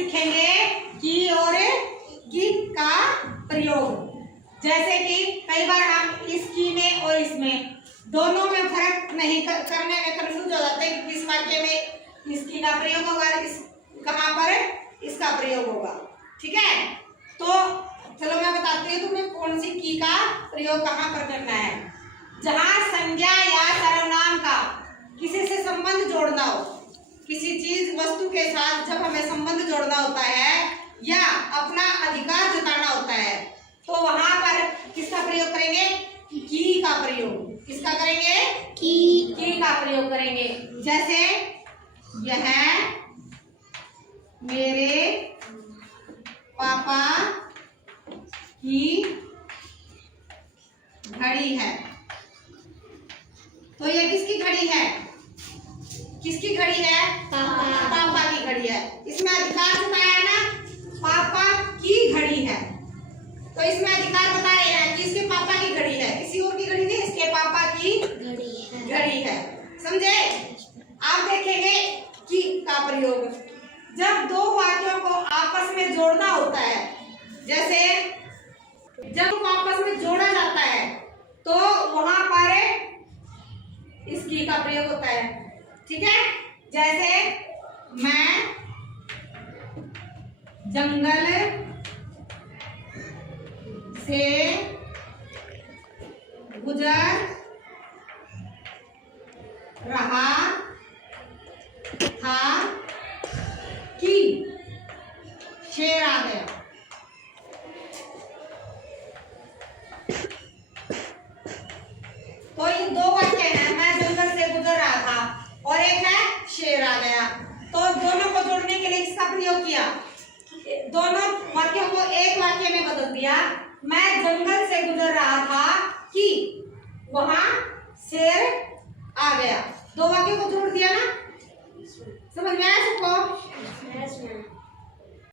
सीखेंगे की और की का प्रयोग। जैसे कि कई बार हम इस की में और इसमें दोनों में फर्क नहीं करने में कंफ्यूज हो जाते हैं कि किस वाक्य में इसकी का प्रयोग होगा, इस कहाँ पर इसका प्रयोग होगा। ठीक है, तो चलो मैं बताती हूँ तुम्हें कौन सी की का प्रयोग कहाँ पर करना है। जहाँ संज्ञा या सर्वनाम का किसी से संबंध जोड़ना हो, किसी चीज वस्तु के साथ जब हमें संबंध जोड़ना होता है या अपना अधिकार जताना होता है तो वहां पर किसका प्रयोग करेंगे? की का प्रयोग। किसका करेंगे? की का प्रयोग करेंगे। जैसे यह मेरे पापा की घड़ी है। तो ये किसकी घड़ी है? किसकी घड़ी है? पापा की घड़ी है। इसमें अधिकार जताया है ना, पापा की घड़ी है, तो इसमें अधिकार बता रहे हैं कि इसके पापा की घड़ी है, किसी और की घड़ी नहीं, इसके पापा की घड़ी है। समझे? आप देखेंगे की का प्रयोग जब दो वाक्यों को आपस में जोड़ना होता है। जैसे जब वो आपस में जोड़ा जाता है तो वहां पर इसकी का प्रयोग होता है। ठीक है, जैसे मैं जंगल से गुजर रहा था कि शेर आ गया। तो ये दो वाक्य हैं, मैं जंगल से गुजर रहा था और एक है शेर आ गया। तो दोनों को जोड़ने के लिए इसका प्रयोग किया, दोनों वाक्यों को एक वाक्य में बदल दिया। मैं जंगल से गुजर रहा था कि वहां शेर आ गया। दो वाक्यों को जोड़ दिया ना, समझ में आया सबको?